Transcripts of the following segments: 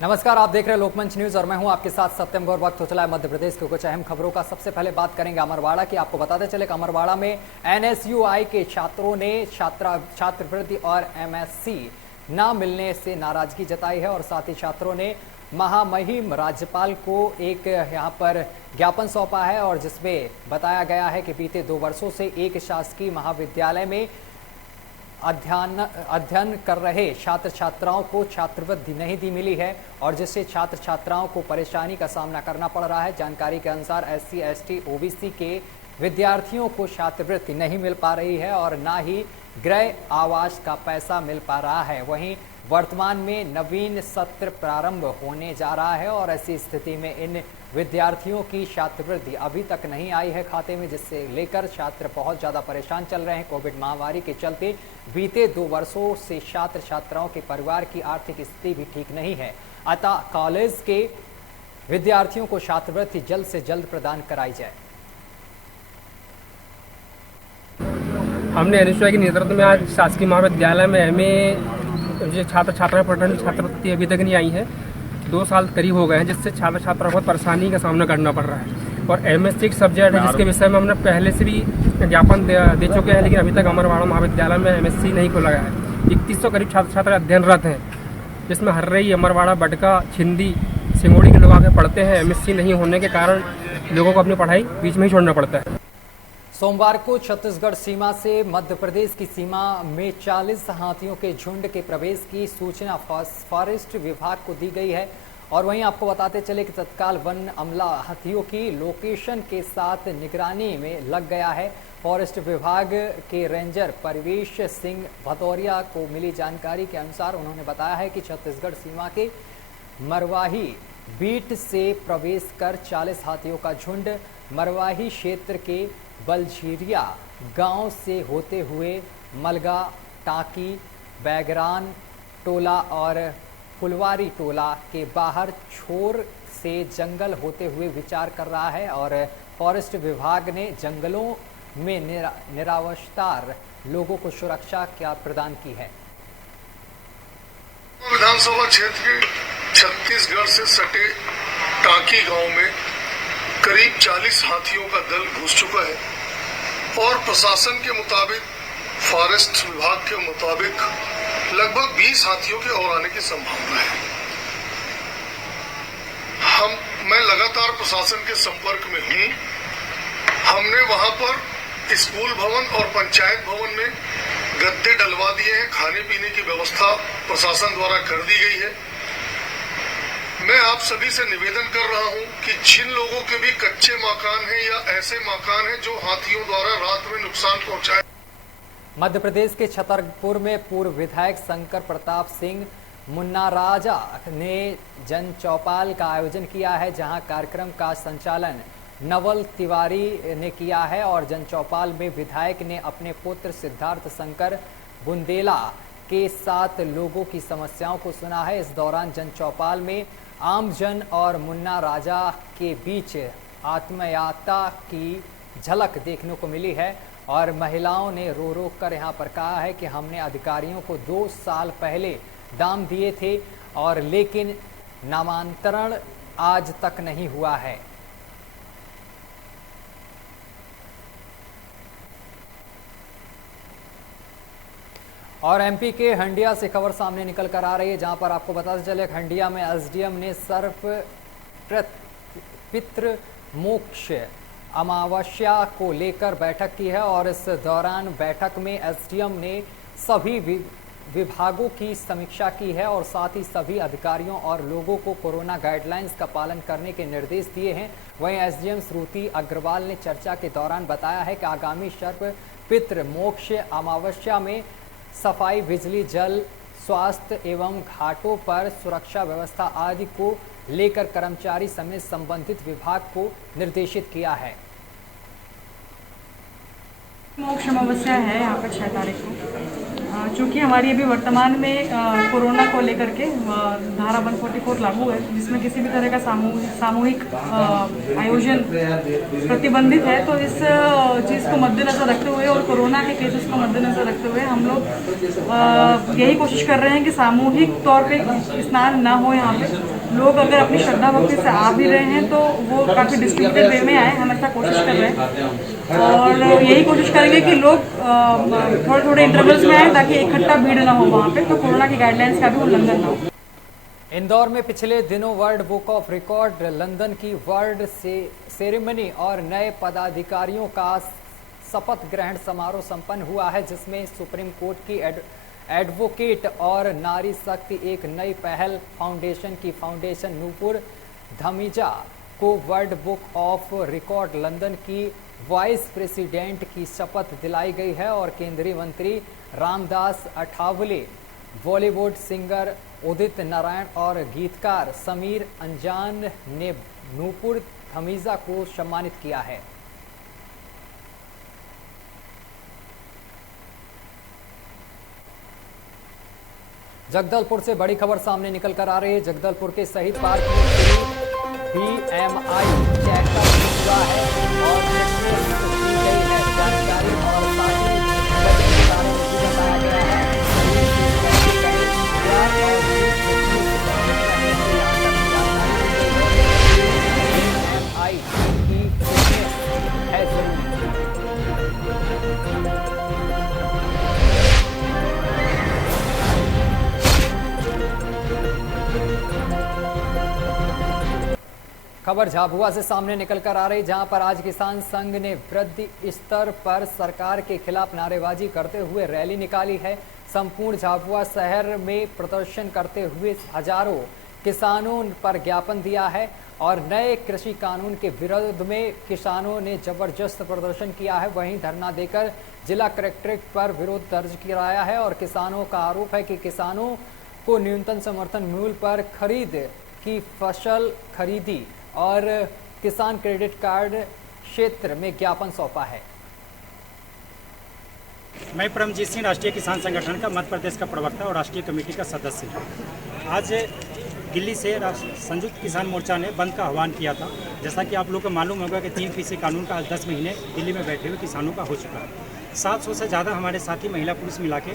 नमस्कार, आप देख रहे हैं लोकमंच न्यूज और मैं हूं आपके साथ सत्यम गौर। वक्त हो चला है मध्य प्रदेश के कुछ अहम खबरों का। सबसे पहले बात करेंगे अमरवाड़ा की। आपको बताते चले कि अमरवाड़ा में एनएसयूआई के छात्रों ने छात्रवृत्ति और एमएससी न मिलने से नाराजगी जताई है और साथ ही छात्रों ने महामहिम राज्यपाल को एक यहां पर ज्ञापन सौंपा है और जिसमें बताया गया है कि बीते 2 वर्षों से एक शासकीय महाविद्यालय में अध्ययन कर रहे छात्र छात्राओं को छात्रवृत्ति नहीं दी मिली है और जिससे छात्र छात्राओं को परेशानी का सामना करना पड़ रहा है। जानकारी के अनुसार SC ST OBC के विद्यार्थियों को छात्रवृत्ति नहीं मिल पा रही है और ना ही गृह आवास का पैसा मिल पा रहा है। वहीं वर्तमान में नवीन सत्र प्रारंभ होने जा रहा है और ऐसी स्थिति में इन विद्यार्थियों की छात्रवृत्ति अभी तक नहीं आई है खाते में, जिससे लेकर छात्र बहुत ज़्यादा परेशान चल रहे हैं। कोविड महामारी के चलते बीते 2 वर्षों से छात्र छात्राओं के परिवार की आर्थिक स्थिति भी ठीक नहीं है, अतः कॉलेज के विद्यार्थियों को छात्रवृत्ति जल्द से जल्द प्रदान कराई जाए। हमने एनएसयूआई के नेतृत्व में आज शासकीय महाविद्यालय में जो छात्र छात्रा पढ़ने छात्रवृत्ति अभी तक नहीं आई है। 2 साल करीब हो गए हैं, जिससे छात्र छात्रा बहुत परेशानी का सामना करना पड़ रहा है। और एमएससी एक सब्जेक्ट है जिसके विषय में हमने पहले से भी ज्ञापन दे चुके हैं, लेकिन अभी तक अमरवाड़ा महाविद्यालय में एमएससी नहीं खोला गया है। 2100 करीब छात्र छात्रा अध्ययनरत हैं, जिसमें हर्रई, अमरवाड़ा, बडका, छिंदी, सिंगोड़ी के लोग आके पढ़ते हैं। एमएससी नहीं होने के कारण लोगों को अपनी पढ़ाई बीच में ही छोड़ना पड़ता है। सोमवार को छत्तीसगढ़ सीमा से मध्य प्रदेश की सीमा में 40 हाथियों के झुंड के प्रवेश की सूचना फॉरेस्ट विभाग को दी गई है और वहीं आपको बताते चले कि तत्काल वन अमला हाथियों की लोकेशन के साथ निगरानी में लग गया है। फॉरेस्ट विभाग के रेंजर परिवेश सिंह भदौरिया को मिली जानकारी के अनुसार उन्होंने बताया है कि छत्तीसगढ़ सीमा के मरवाही बीट से प्रवेश कर 40 हाथियों का झुंड मरवाही क्षेत्र के बलझिरिया गांव से होते हुए मलगा, टाकी, बैगरान टोला और फुलवारी टोला के बाहर छोर से जंगल होते हुए विचार कर रहा है और फॉरेस्ट विभाग ने जंगलों में निरावस्तार लोगों को सुरक्षा क्या प्रदान की है। विधानसभा क्षेत्र के छत्तीसगढ़ से सटे टाकी गांव में करीब 40 हाथियों का दल घुस चुका है और प्रशासन के मुताबिक, फॉरेस्ट विभाग के मुताबिक लगभग 20 हाथियों के और आने की संभावना है। मैं लगातार प्रशासन के संपर्क में हूं। हमने वहां पर स्कूल भवन और पंचायत भवन में गद्दे डलवा दिए हैं। खाने पीने की व्यवस्था प्रशासन द्वारा कर दी गई है। मैं आप सभी से निवेदन कर रहा हूं कि जिन लोगों के भी कच्चे मकान हैं या ऐसे मकान हैं जो हाथियों द्वारा रात में नुकसान पहुंचाए। मध्य प्रदेश के छतरपुर में पूर्व विधायक शंकर प्रताप सिंह मुन्ना राजा ने जन चौपाल का आयोजन किया है, जहां कार्यक्रम का संचालन नवल तिवारी ने किया है और जन चौपाल में विधायक ने अपने पुत्र सिद्धार्थ शंकर बुंदेला के साथ लोगों की समस्याओं को सुना है। इस दौरान जन चौपाल में आमजन और मुन्ना राजा के बीच आत्मीयता की झलक देखने को मिली है और महिलाओं ने रो रो कर यहाँ पर कहा है कि हमने अधिकारियों को 2 साल पहले दाम दिए थे और लेकिन नामांतरण आज तक नहीं हुआ है। और MP के हंडिया से खबर सामने निकल कर आ रही है, जहां पर आपको बताते चले हंडिया में SDM ने सर्प पितृ मोक्ष अमावस्या को लेकर बैठक की है और इस दौरान बैठक में SDM ने सभी विभागों की समीक्षा की है और साथ ही सभी अधिकारियों और लोगों को कोरोना गाइडलाइंस का पालन करने के निर्देश दिए हैं। वहीं SDM श्रुति अग्रवाल ने चर्चा के दौरान बताया है कि आगामी सर्प पितृ मोक्ष अमावस्या में सफाई, बिजली, जल, स्वास्थ्य एवं घाटों पर सुरक्षा व्यवस्था आदि को लेकर कर्मचारी समेत संबंधित विभाग को निर्देशित किया है। मोक्ष अमावस्या है यहाँ पर 6 तारीख को चूँकि हमारी अभी वर्तमान में कोरोना को लेकर के धारा 144 लागू है, जिसमें किसी भी तरह का सामूहिक आयोजन प्रतिबंधित है, तो इस चीज़ को मद्देनज़र रखते हुए और कोरोना के केसेस को मद्देनज़र रखते हुए हम लोग यही कोशिश कर रहे हैं कि सामूहिक तौर पे स्नान ना हो। यहाँ पे लोग अगर अपनी श्रद्धा भक्ति से आ भी रहे हैं तो वो काफ़ी डिस्ट्रीब्यूटेड वे में आए, हम ऐसा कोशिश कर रहे हैं और यही कोशिश करेंगे कि लोग थोड़े थोड़े इंटरवल्स में आए ताकि इकट्ठा भीड़ ना हो वहाँ पे, तो कोरोना की गाइडलाइंस का भी उल्लंघन ना हो। इंदौर में पिछले दिनों world book of record London की वर्ल्ड सेरेमनी और नए पदाधिकारियों का शपथ ग्रहण समारोह संपन्न हुआ है, जिसमें सुप्रीम कोर्ट की एडवोकेट और नारी शक्ति एक नई पहल फाउंडेशन की फाउंडेशन नूपुर धमीजा को world book of record London की वाइस प्रेसिडेंट की शपथ दिलाई गई है और केंद्रीय मंत्री रामदास अठावले, बॉलीवुड सिंगर उदित नारायण और गीतकार समीर अंजान ने नूपुर धमीजा को सम्मानित किया है। जगदलपुर से बड़ी खबर सामने निकल कर आ रही है। जगदलपुर के शहीद पार्क में BMI चेकअप हुआ है और की गई है जानकारी और साथ ही बताया गया है BMI की है जरूरी। खबर झाबुआ से सामने निकल कर आ रही, जहां पर आज किसान संघ ने वृद्धि स्तर पर सरकार के खिलाफ नारेबाजी करते हुए रैली निकाली है। संपूर्ण झाबुआ शहर में प्रदर्शन करते हुए हजारों किसानों पर ज्ञापन दिया है और नए कृषि कानून के विरोध में किसानों ने जबरदस्त प्रदर्शन किया है। वहीं धरना देकर जिला कलेक्ट्रेट पर विरोध दर्ज कराया है और किसानों का आरोप है कि किसानों को न्यूनतम समर्थन मूल्य पर खरीद की फसल खरीदी और किसान क्रेडिट कार्ड क्षेत्र में ज्ञापन सौंपा है। मैं परमजीत सिंह राष्ट्रीय किसान संगठन का मध्य प्रदेश का प्रवक्ता और राष्ट्रीय कमेटी का सदस्य हूँ। आज दिल्ली से संयुक्त किसान मोर्चा ने बंद का आह्वान किया था। जैसा कि आप लोगों को मालूम होगा कि 3% कानून का आज 10 महीने दिल्ली में बैठे हुए किसानों का हो चुका है। 700 से ज़्यादा हमारे साथी महिला पुरुष मिला के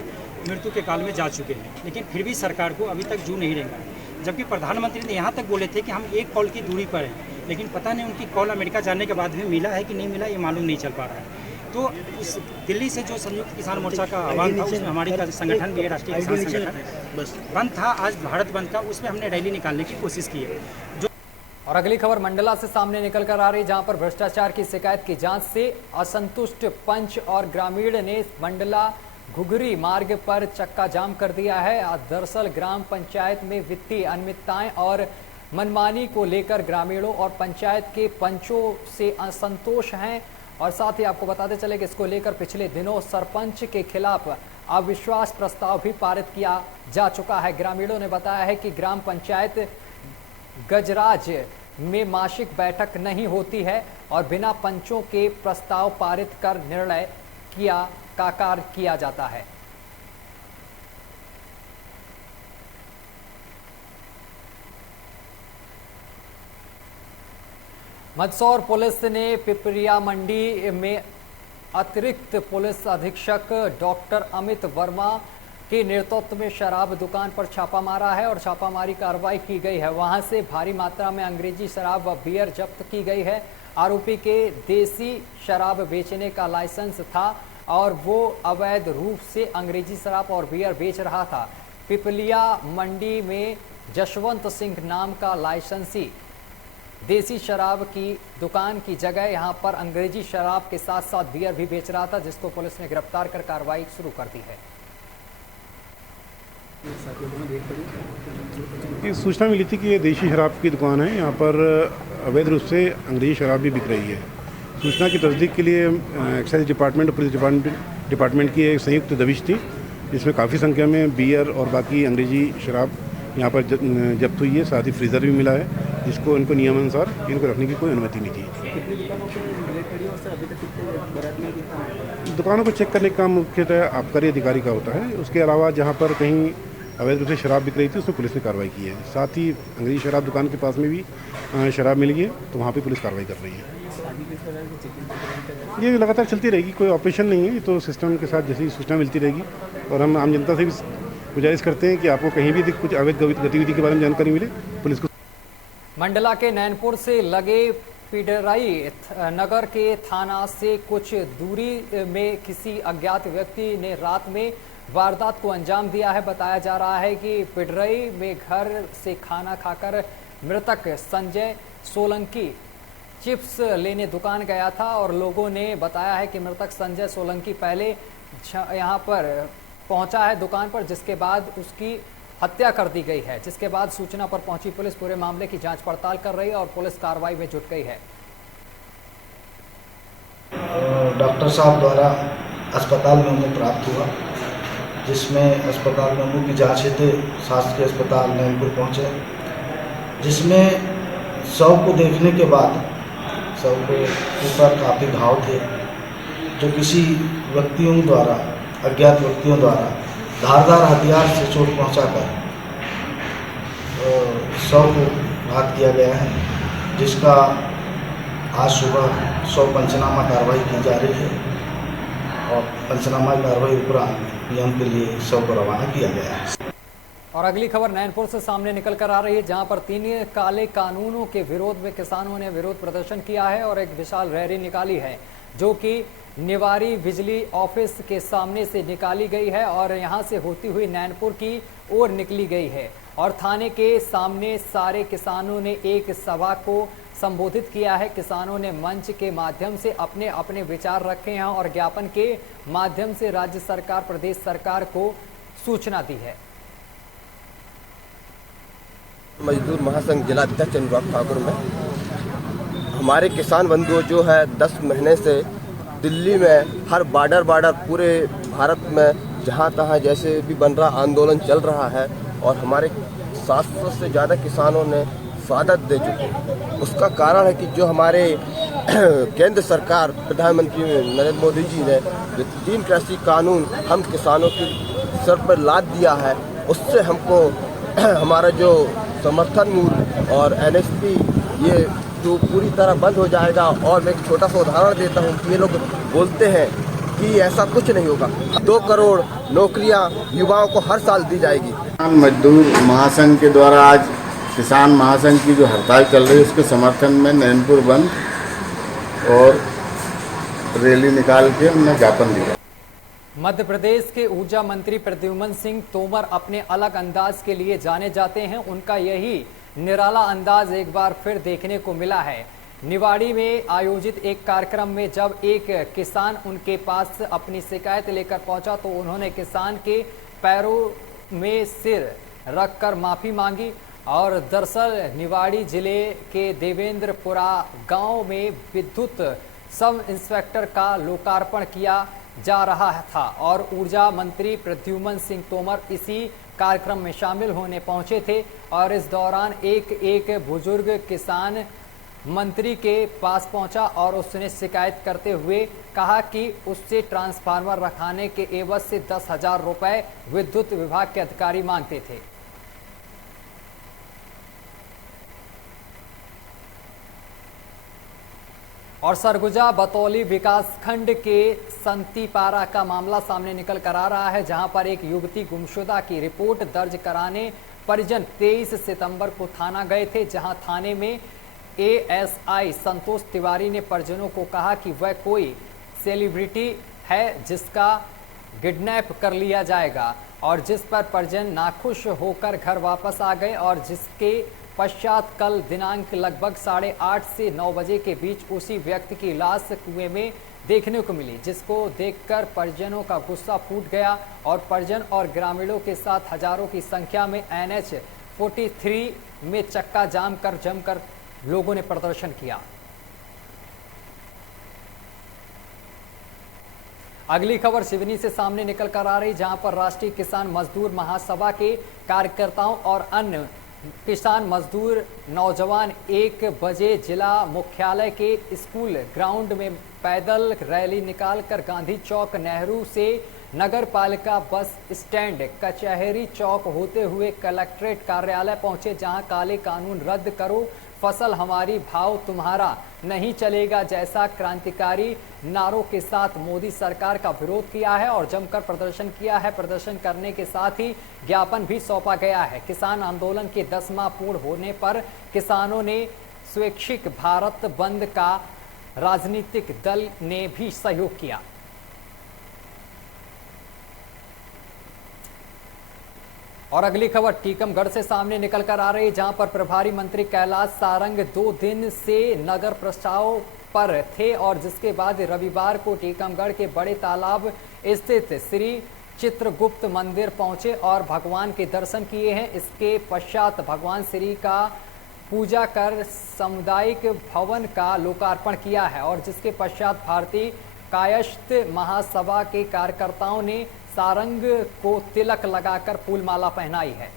मृत्यु के काल में जा चुके हैं, लेकिन फिर भी सरकार को अभी तक जू नहीं रेंगा। जबकि प्रधानमंत्री ने यहाँ तक बोले थे कि हम 1 कॉल की दूरी पर हैं, लेकिन पता नहीं उनकी कॉल अमेरिका जाने के बाद भी मिला है कि नहीं मिला, ये मालूम नहीं चल पा रहा है। तो उस दिल्ली से जो संयुक्त किसान मोर्चा का आह्वान था, उसमें हमारी संगठन भी है, राष्ट्रीय किसान संगठन बंद था आज भारत बंद का, उसमें हमने रैली निकालने की कोशिश की है। जो और अगली खबर मंडला से सामने निकल कर आ रही, जहां पर भ्रष्टाचार की शिकायत की जांच से असंतुष्ट पंच और ग्रामीण ने मंडला घुघरी मार्ग पर चक्का जाम कर दिया है। दरअसल ग्राम पंचायत में वित्तीय अनियमितताएं और मनमानी को लेकर ग्रामीणों और पंचायत के पंचों से असंतोष हैं और साथ ही आपको बताते चले कि इसको लेकर पिछले दिनों सरपंच के खिलाफ अविश्वास प्रस्ताव भी पारित किया जा चुका है। ग्रामीणों ने बताया है कि ग्राम पंचायत गजराज में मासिक बैठक नहीं होती है और बिना पंचों के प्रस्ताव पारित कर निर्णय किया जाता है। मंदसौर पुलिस ने पिपरिया मंडी में अतिरिक्त पुलिस अधीक्षक डॉक्टर अमित वर्मा के नेतृत्व में शराब दुकान पर छापा मारा है और छापामारी कार्रवाई की गई है। वहां से भारी मात्रा में अंग्रेजी शराब व बियर जब्त की गई है। आरोपी के देसी शराब बेचने का लाइसेंस था और वो अवैध रूप से अंग्रेजी शराब और बियर बेच रहा था। पिपलिया मंडी में जशवंत सिंह नाम का लाइसेंसी देसी शराब की दुकान की जगह यहां पर अंग्रेजी शराब के साथ साथ बियर भी बेच रहा था, जिसको पुलिस ने गिरफ्तार कर कार्रवाई शुरू कर दी है। ये सूचना मिली थी कि ये देसी शराब की दुकान है, यहाँ पर अवैध रूप से अंग्रेजी शराब भी बिक रही है। सूचना की तस्दीक के लिए एक्साइज डिपार्टमेंट और पुलिस डिपार्टमेंट की एक संयुक्त दबिश थी, जिसमें काफ़ी संख्या में बियर और बाकी अंग्रेजी शराब यहाँ पर जब्त हुई है। साथ ही फ्रीज़र भी मिला है, जिसको इनको नियमानुसार इनको रखने की कोई अनुमति नहीं थी। दुकानों को चेक करने का काम मुख्यतः आबकारी अधिकारी का होता है। उसके अलावा जहाँ पर कहीं अवैध रूप से शराब बिक रही थी उसमें पुलिस ने कार्रवाई की है। साथ ही अंग्रेजी शराब दुकान के पास में भी शराब मिली है, तो वहाँ पे पुलिस कार्रवाई कर रही है। ये लगातार चलती रहेगी, कोई ऑपरेशन नहीं है, ये तो सिस्टम के साथ जैसी सूचना मिलती रहेगी। और हम आम जनता से भी गुजारिश करते हैं कि आपको कहीं भी कुछ अवैध गतिविधि के बारे में जानकारी मिले, पुलिस को। मंडला के नैनपुर से लगे पिडराई नगर के थाना से कुछ दूरी में किसी अज्ञात व्यक्ति ने रात में वारदात को अंजाम दिया है। बताया जा रहा है कि पिडराई में घर से खाना खाकर मृतक संजय सोलंकी चिप्स लेने दुकान गया था और लोगों ने बताया है कि मृतक संजय सोलंकी पहले यहां पर पहुंचा है दुकान पर, जिसके बाद उसकी हत्या कर दी गई है। जिसके बाद सूचना पर पहुंची पुलिस पूरे मामले की जांच पड़ताल कर रही है और पुलिस कार्रवाई में जुट गई है। डॉक्टर साहब द्वारा अस्पताल में हमें प्राप्त हुआ, जिसमें अस्पताल में मुख्य जांच हेतु शासकीय अस्पताल नैनपुर पहुंचे, जिसमें शव को देखने के बाद शव के ऊपर काफ़ी घाव थे, जो किसी व्यक्तियों द्वारा, अज्ञात व्यक्तियों द्वारा धारदार हथियार से चोट पहुंचाकर शव को घात किया गया है, जिसका आज सुबह शव पंचनामा कार्रवाई की जा रही है और पंचनामा कार्रवाई उपरांत पीएम के लिए शव को रवाना किया गया है। और अगली खबर नैनपुर से सामने निकल कर आ रही है, जहां पर 3 काले कानूनों के विरोध में किसानों ने विरोध प्रदर्शन किया है और एक विशाल रैली निकाली है, जो कि निवाड़ी बिजली ऑफिस के सामने से निकाली गई है और यहां से होती हुई नैनपुर की ओर निकली गई है। और थाने के सामने सारे किसानों ने एक सभा को संबोधित किया है। किसानों ने मंच के माध्यम से अपने अपने विचार रखे हैं और ज्ञापन के माध्यम से राज्य सरकार, प्रदेश सरकार को सूचना दी है। मजदूर महासंघ जिला अध्यक्ष अनुराग ठाकुर में हमारे किसान बंधु जो है 10 महीने से दिल्ली में हर बॉर्डर पूरे भारत में जहाँ तहाँ जैसे भी बन रहा आंदोलन चल रहा है और हमारे 700 से ज़्यादा किसानों ने शहादत दे चुके। उसका कारण है कि जो हमारे केंद्र सरकार प्रधानमंत्री नरेंद्र मोदी जी ने जो 3 कृषि कानून हम किसानों के सर पर लाद दिया है, उससे हमको हमारा जो समर्थन मूल्य और NSP ये जो पूरी तरह बंद हो जाएगा। और मैं एक छोटा सा उदाहरण देता हूँ कि ये लोग बोलते हैं कि ऐसा कुछ नहीं होगा। 2 करोड़ नौकरियाँ युवाओं को हर साल दी जाएगी। किसान मजदूर महासंघ के द्वारा आज किसान महासंघ की जो हड़ताल चल रही है उसके समर्थन में नैनपुर बंद और रैली निकाल के हमने ज्ञापन दिया। मध्य प्रदेश के ऊर्जा मंत्री प्रद्युम्न सिंह तोमर अपने अलग अंदाज के लिए जाने जाते हैं। उनका यही निराला अंदाज एक बार फिर देखने को मिला है। निवाड़ी में आयोजित एक कार्यक्रम में जब एक किसान उनके पास अपनी शिकायत लेकर पहुंचा तो उन्होंने किसान के पैरों में सिर रखकर माफी मांगी। और दरअसल निवाड़ी जिले के देवेंद्रपुरा गांव में विद्युत सब इंस्पेक्टर का लोकार्पण किया जा रहा था और ऊर्जा मंत्री प्रद्युम्न सिंह तोमर इसी कार्यक्रम में शामिल होने पहुंचे थे। और इस दौरान एक बुजुर्ग किसान मंत्री के पास पहुंचा और उसने शिकायत करते हुए कहा कि उससे ट्रांसफार्मर रखाने के एवज से 10,000 रुपए विद्युत विभाग के अधिकारी मांगते थे। और सरगुजा बतौली विकासखंड के संतीपारा का मामला सामने निकल कर आ रहा है, जहां पर एक युवती गुमशुदा की रिपोर्ट दर्ज कराने परिजन 23 सितंबर को थाना गए थे, जहां थाने में ASI संतोष तिवारी ने परिजनों को कहा कि वह कोई सेलिब्रिटी है जिसका किडनैप कर लिया जाएगा, और जिस पर परिजन नाखुश होकर घर वापस आ गए। और जिसके पश्चात कल दिनांक लगभग 8:30 से 9 बजे के बीच उसी व्यक्ति की लाश कुएं में देखने को मिली, जिसको देखकर परिजनों का गुस्सा फूट गया और परिजन और ग्रामीणों के साथ हजारों की संख्या में NH 43 में चक्का जाम कर जमकर लोगों ने प्रदर्शन किया। अगली खबर सिवनी से सामने निकल कर आ रही, जहां पर राष्ट्रीय किसान मजदूर महासभा के कार्यकर्ताओं और अन्य किसान मजदूर नौजवान 1 बजे जिला मुख्यालय के स्कूल ग्राउंड में पैदल रैली निकालकर गांधी चौक, नेहरू से नगर पालिका बस स्टैंड, कचहरी चौक होते हुए कलेक्ट्रेट कार्यालय पहुंचे, जहां काले कानून रद्द करो, फसल हमारी भाव तुम्हारा नहीं चलेगा जैसा क्रांतिकारी नारों के साथ मोदी सरकार का विरोध किया है और जमकर प्रदर्शन किया है। प्रदर्शन करने के साथ ही ज्ञापन भी सौंपा गया है। किसान आंदोलन के 10वां पूर्ण होने पर किसानों ने स्वैच्छिक भारत बंद का राजनीतिक दल ने भी सहयोग किया। और अगली खबर टीकमगढ़ से सामने निकल कर आ रही है, जहां पर प्रभारी मंत्री कैलाश सारंग 2 दिन से नगर प्रस्ताव पर थे और जिसके बाद रविवार को टीकमगढ़ के बड़े तालाब स्थित श्री चित्रगुप्त मंदिर पहुंचे और भगवान के दर्शन किए हैं। इसके पश्चात भगवान श्री का पूजा कर सामुदायिक भवन का लोकार्पण किया है और जिसके पश्चात भारतीय कायस्थ महासभा के कार्यकर्ताओं ने सारंग को तिलक लगाकर फूलमाला पहनाई है।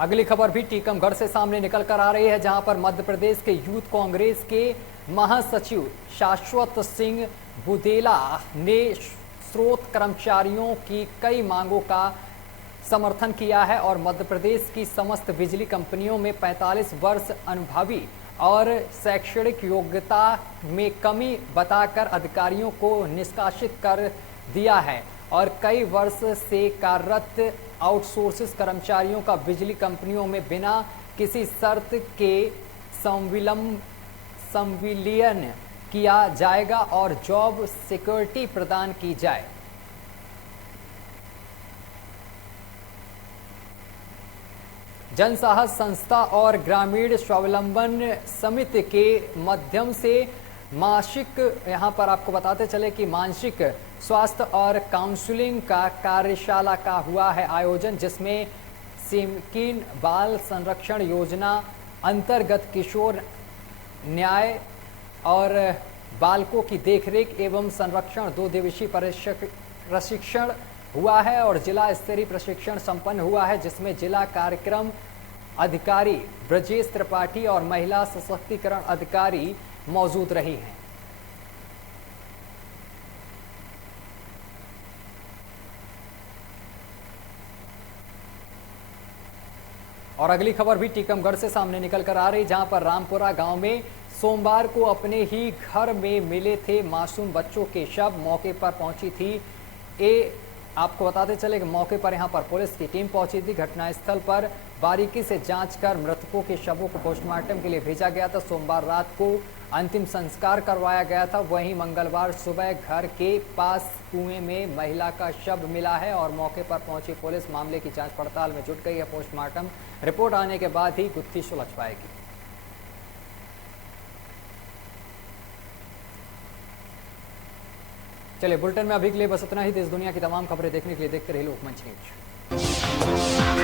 अगली खबर भी टीकमगढ़ से सामने निकल कर आ रही है, जहां पर मध्य प्रदेश के यूथ कांग्रेस के महासचिव शाश्वत सिंह बुदेला ने स्रोत कर्मचारियों की कई मांगों का समर्थन किया है और मध्य प्रदेश की समस्त बिजली कंपनियों में 45 वर्ष अनुभवी और शैक्षणिक योग्यता में कमी बताकर अधिकारियों को निष्कासित कर दिया है और कई वर्ष से कार्यरत आउटसोर्सेस कर्मचारियों का बिजली कंपनियों में बिना किसी शर्त के संविलियन किया जाएगा और जॉब सिक्योरिटी प्रदान की जाए। जनसाहस संस्था और ग्रामीण स्वावलंबन समिति के माध्यम से मासिक, यहाँ पर आपको बताते चले कि मानसिक स्वास्थ्य और काउंसलिंग का कार्यशाला का हुआ है आयोजन, जिसमें सिमकिन बाल संरक्षण योजना अंतर्गत किशोर न्याय और बालकों की देखरेख एवं संरक्षण 2 दिवसीय प्रशिक्षण हुआ है और जिला स्तरीय प्रशिक्षण संपन्न हुआ है, जिसमें जिला कार्यक्रम अधिकारी ब्रजेश त्रिपाठी और महिला सशक्तिकरण अधिकारी मौजूद रही हैं। और अगली खबर भी टीकमगढ़ से सामने निकल कर आ रही, जहां पर रामपुरा गांव में सोमवार को अपने ही घर में मिले थे मासूम बच्चों के शव। मौके पर पहुंची थी आपको बताते चले कि मौके पर यहां पर पुलिस की टीम पहुंची थी। घटनास्थल पर बारीकी से जांच कर मृतकों के शवों को पोस्टमार्टम के लिए भेजा गया था। सोमवार रात को अंतिम संस्कार करवाया गया था। वहीं मंगलवार सुबह घर के पास कुएं में महिला का शव मिला है और मौके पर पहुंची पुलिस मामले की जांच पड़ताल में जुट गई है। पोस्टमार्टम रिपोर्ट आने के बाद ही गुत्थी सुलझ पाएगी। चलिए बुलेटिन में अभी के लिए बस इतना ही। देश दुनिया की तमाम खबरें देखने के लिए देखते रहिए लोकमंच न्यूज।